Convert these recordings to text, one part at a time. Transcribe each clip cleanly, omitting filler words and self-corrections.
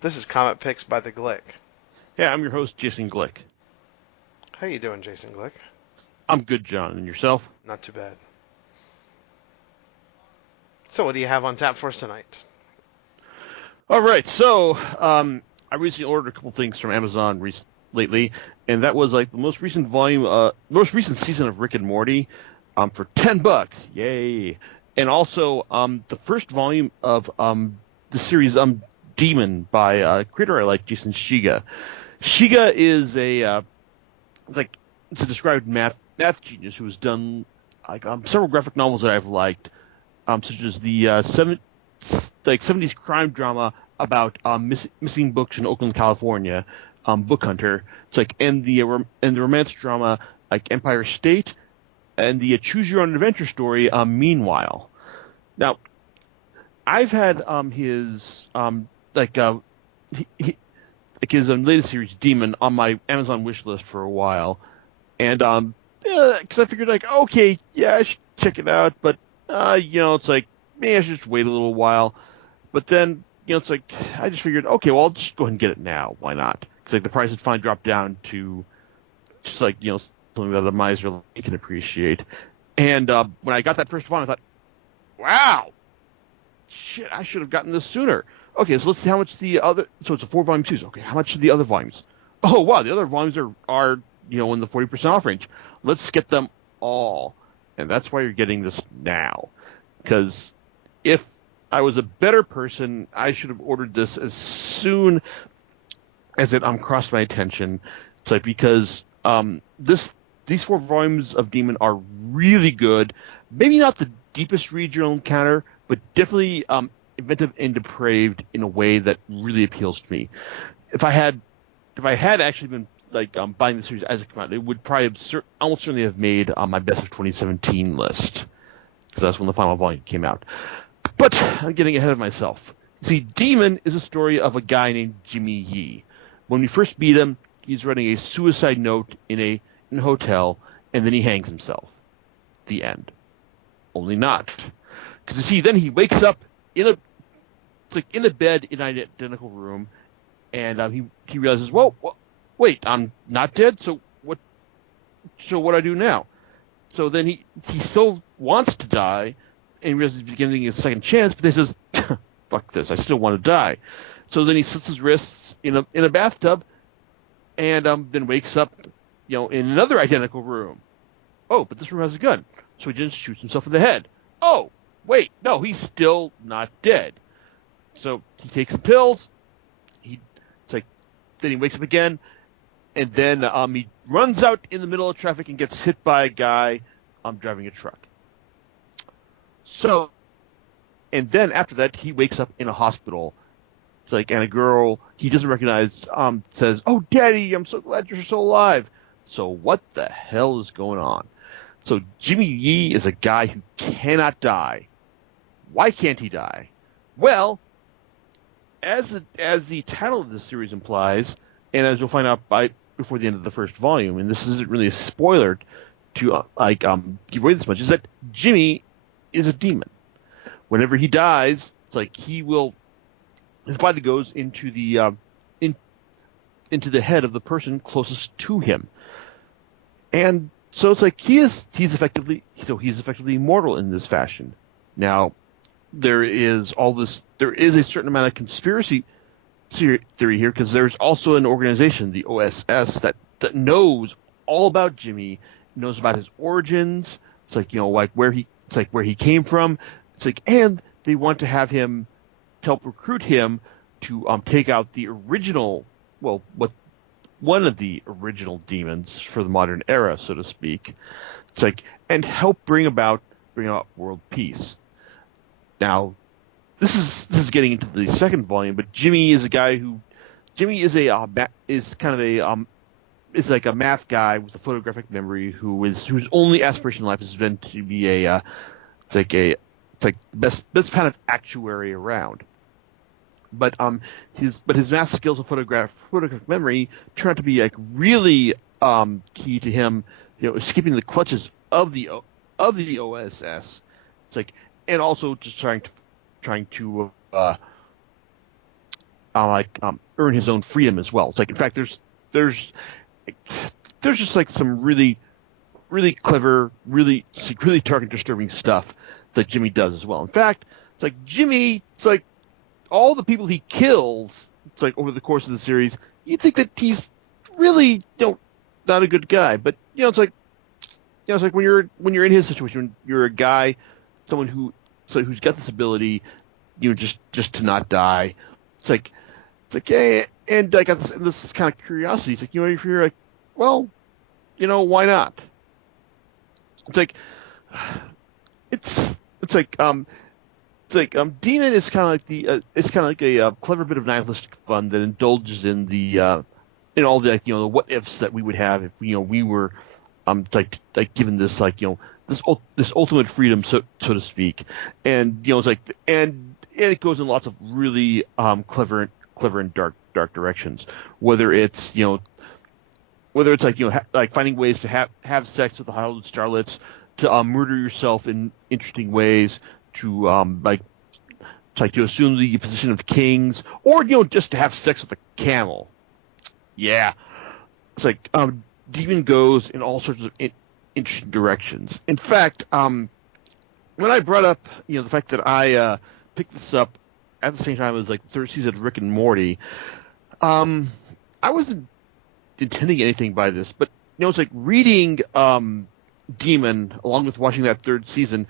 This is Comet Picks by the Glick. Hey, I'm your host, Jason Glick. How you doing, Jason Glick? I'm good, John. And yourself? Not too bad. So, what do you have on tap for us tonight? All right, I recently ordered a couple things from Amazon lately, and that was like the most recent season of Rick and Morty, for $10. Yay! And also, the first volume of the series Demon by a creator I like, Jason Shiga. Shiga is like it's a described math genius who has done several graphic novels that I've liked, such as the 70s crime drama about missing books in Oakland, California, Book Hunter. It's like and the romance drama like Empire State, and the Choose Your Own Adventure story. Meanwhile, now I've had his his latest series Demon on my Amazon wish list for a while, and because I figured like, okay, yeah, I should check it out, but it's like maybe I should just wait a little while. But then it's like I just figured, okay, well, I'll just go ahead and get it now. Why not? Because like the price had finally dropped down to just like something that a miser can appreciate. And when I got that first one, I thought, wow, shit, I should have gotten this sooner. Okay, so let's see how much the other. So it's a 4 volume series. Okay, how much are the other volumes? Oh wow, the other volumes are in the 40% off range. Let's get them all, and that's why you're getting this now. Because if I was a better person, I should have ordered this as soon as it crossed my attention. It's like because these 4 volumes of Demon are really good. Maybe not the deepest regional encounter, but definitely inventive and depraved in a way that really appeals to me. If I had actually been like buying the series as it came out, it would probably almost certainly have made my best of 2017 list, because that's when the final volume came out. But I'm getting ahead of myself. See, Demon is a story of a guy named Jimmy Yee. When we first meet him, he's writing a suicide note in a hotel, and then he hangs himself. The end. Only not. Because you see, then he wakes up in a bed in an identical room, and he realizes, well, wait, I'm not dead. So what? So what do I do now? So then he still wants to die, and he realizes he's getting a second chance, but then he says, "Fuck this! I still want to die." So then he slits his wrists in a bathtub, and then wakes up, in another identical room. Oh, but this room has a gun, so he just shoots himself in the head. Oh, wait, no, he's still not dead. So he takes some pills. It's like then he wakes up again, and then he runs out in the middle of traffic and gets hit by a guy driving a truck. So, and then after that, he wakes up in a hospital. It's like, and a girl he doesn't recognize says, "Oh, Daddy, I'm so glad you're still alive." So what the hell is going on? So Jimmy Yee is a guy who cannot die. Why can't he die? Well, as the title of this series implies, and as you'll find out before the end of the first volume, and this isn't really a spoiler to give away this much, is that Jimmy is a demon. Whenever he dies, it's like his body goes into the into the head of the person closest to him, and so it's like he's effectively immortal in this fashion. Now, there is a certain amount of conspiracy theory here, because there's also an organization, the OSS, that knows all about Jimmy, knows about his origins. It's like where he came from. It's like, and they want to have him to help recruit him to take out the original, one of the original demons for the modern era, so to speak. It's like, and help bring about world peace. Now, this is getting into the second volume, but Jimmy is like a math guy with a photographic memory whose only aspiration in life has been to be the best kind of actuary around. But his math skills and photographic memory turn out to be like really key to him, escaping the clutches of the OSS. It's like, and also just trying to earn his own freedom as well. It's like, in fact, there's there's just like some really clever, really dark and disturbing stuff that Jimmy does as well. In fact, it's like Jimmy, it's like all the people he kills, it's like over the course of the series, you think that he's really, not a good guy, but it's like when you're in his situation, you're a guy, someone who's got this ability, just to not die. It's like, hey, and I got this kind of curiosity. It's like, if you're like, well, why not? It's like, it's like Demon is kind of like it's kind of like a clever bit of nihilistic fun that indulges in the in all the the what ifs that we would have if we were given this this ultimate freedom, so to speak. And it's like, and it goes in lots of really clever and dark directions, whether it's like like finding ways to have sex with the Hollywood starlets, to murder yourself in interesting ways, to to assume the position of kings, or just to have sex with a camel. Yeah, it's like Demon goes in all sorts of interesting directions. In fact, when I brought up the fact that I picked this up at the same time as like the third season of Rick and Morty, I wasn't intending anything by this, but it's like reading Demon along with watching that third season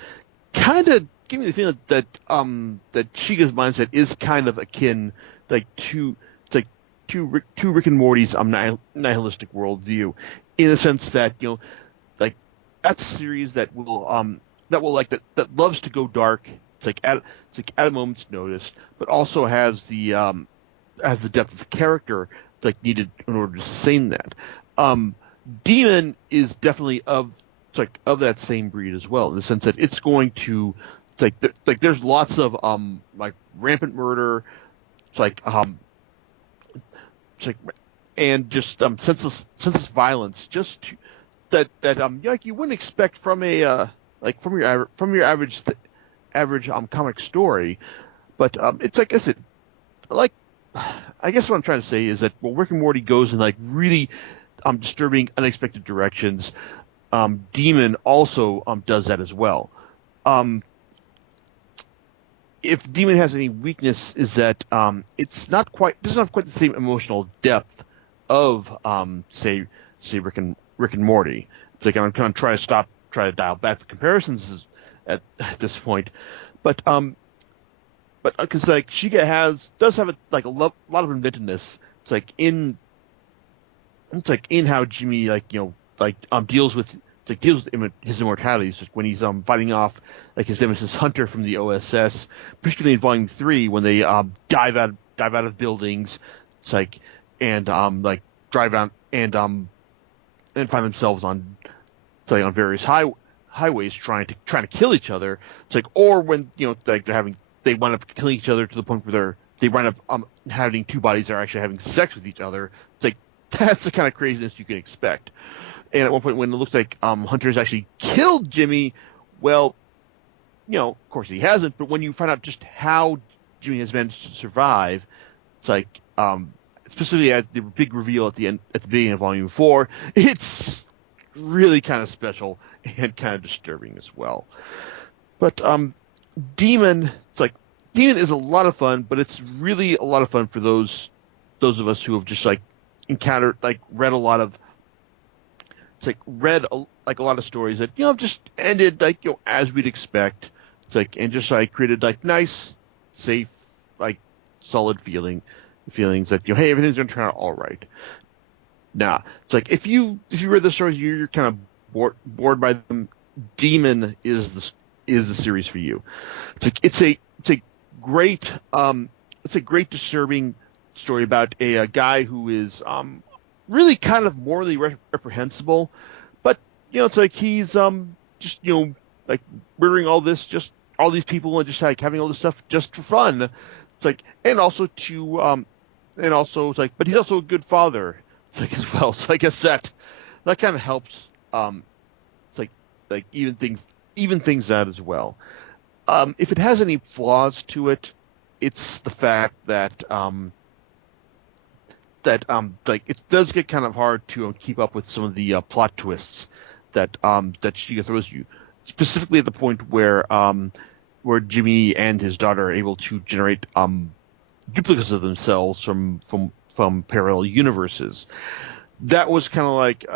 kind of gave me the feeling that that Shiga's mindset is kind of akin to Rick and Morty's nihilistic worldview, in the sense that like that's a series that will that loves to go dark. It's like at a moment's notice, but also has the depth of character needed in order to sustain that. Demon is definitely of that same breed as well, in the sense that it's going to there's lots of rampant murder, and just senseless violence, just that you wouldn't expect from a from your average comic story. But it's like I said, I guess what I'm trying to say is that Rick and Morty goes in really disturbing, unexpected directions. Demon also does that as well. If Demon has any weakness, is that it's doesn't have quite the same emotional depth of say Rick and Morty. It's like I'm kind of try to dial back the comparisons at this point, but because Shiga does have a lot of inventiveness. It's in how Jimmy deals with his immortality. So when he's fighting off his nemesis Hunter from the OSS, particularly in Volume 3 when they dive out of buildings, and drive out and find themselves on various highways trying to kill each other. Or when they wind up killing each other to the point where they wind up having two bodies that are actually having sex with each other. That's the kind of craziness you can expect. And at one point when it looks like Hunter's actually killed Jimmy, well, of course he hasn't, but when you find out just how Jimmy has managed to survive, it's specifically at the big reveal at the beginning of Volume 4, it's really kind of special and kind of disturbing as well. But Demon, Demon is a lot of fun, but it's really a lot of fun for those of us who have just encountered read a lot of a lot of stories that just ended as we'd expect. And just created nice, safe, solid feelings that hey, everything's gonna turn out all right. Now if you read the stories, you're kind of bored by them. Demon is the series for you. It's a great disturbing story about a guy who is really kind of morally reprehensible, but he's just murdering all these people and just having all this stuff just for fun. And also but he's also a good father as well. So I guess that kind of helps even things out as well. If it has any flaws to it, it's the fact that that like it does get kind of hard to keep up with some of the plot twists that Shiga throws you, specifically at the point where Jimmy and his daughter are able to generate duplicates of themselves from parallel universes. That was kind of like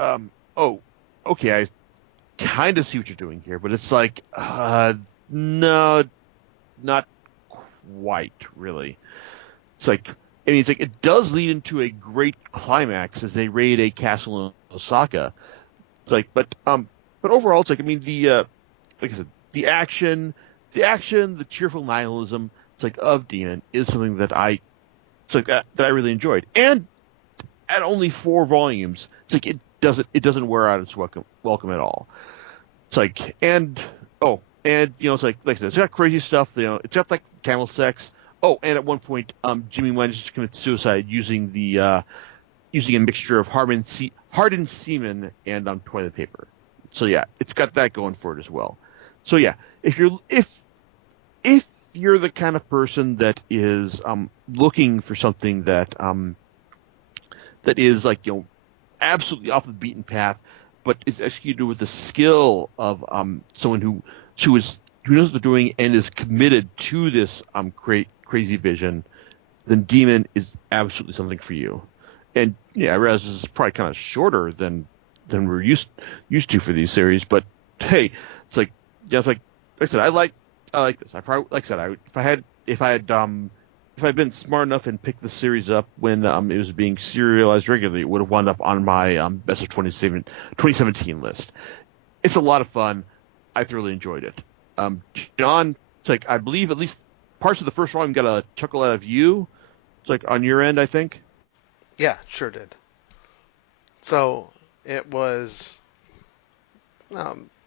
oh, okay, I kind of see what you're doing here, but it's like no, not quite really. It's like, I mean, it's like it does lead into a great climax as they raid a castle in Osaka. It's like, but overall, it's like, I mean, like I said, the cheerful nihilism, it's like of Demon is something it's like that I really enjoyed. And at only 4 volumes, it's like it doesn't wear out its welcome at all. It's like, and it's like I said, it's got crazy stuff. It's got like camel sex. Oh, and at one point, Jimmy manages to commit suicide using a mixture of hardened semen and toilet paper. So yeah, it's got that going for it as well. So yeah, if you're the kind of person that is looking for something that is like absolutely off the beaten path, but is executed with the skill of someone who knows what they're doing and is committed to this crazy vision, then Demon is absolutely something for you. And yeah, I realize this is probably kind of shorter than we're used to for these series, but hey, it's like yeah, it's like I said, I like this. I probably like I said, if I had been smart enough and picked the series up when it was being serialized regularly, it would have wound up on my best of 2017 list. It's a lot of fun. I thoroughly enjoyed it. John, it's like I believe at least parts of the first volume got a chuckle out of you. It's like on your end, I think. Yeah, sure did. So it was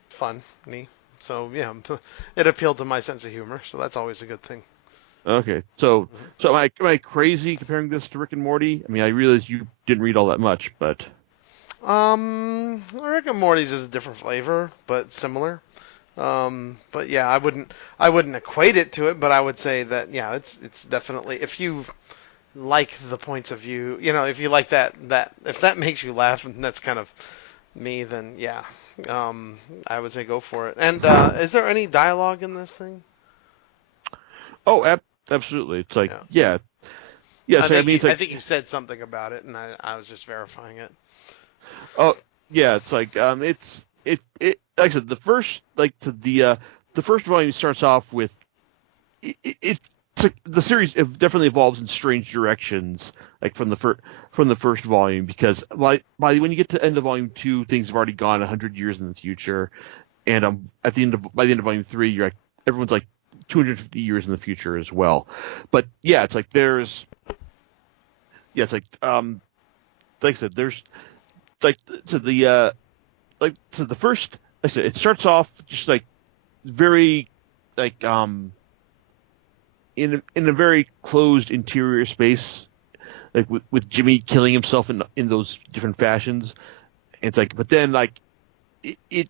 funny. So yeah, it appealed to my sense of humor. So that's always a good thing. Okay, so am I crazy comparing this to Rick and Morty? I mean, I realize you didn't read all that much, but Rick and Morty's is a different flavor, but similar. But yeah, I wouldn't equate it to it, but I would say that yeah, it's definitely if you like the points of view, if you like that if that makes you laugh and that's kind of me, then yeah, I would say go for it. And is there any dialogue in this thing? oh, absolutely. It's like Yeah. yeah. So I mean, it's I like think you said something about it, and I was just verifying it. oh yeah, it's like it like I said, the first volume starts off with it's like the series it definitely evolves in strange directions like from the first volume because by when you get to the end of volume 2 things have already gone 100 years in the future, and by the end of volume 3 you're like everyone's like 250 years in the future as well. But yeah, it's like it's like I said, there's like to the to the first like I said, it starts off just like very like in a very closed interior space, like with Jimmy killing himself in those different fashions. And it's like, but then like it's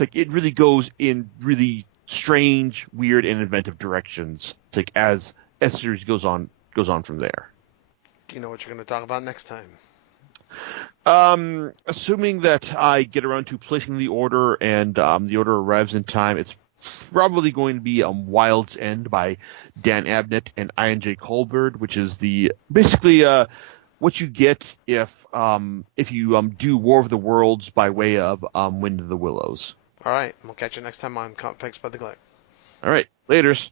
like it really goes in really strange, weird, and inventive directions. It's like as the series goes on from there. Do you know what you're going to talk about next time? Assuming that I get around to placing the order and the order arrives in time, it's probably going to be Wild's End by Dan Abnett and Ian J. Colbert, which is the basically what you get if you do War of the Worlds by way of Wind of the Willows. All right, we'll catch you next time on Comp Picks by the Glick. All right, laters.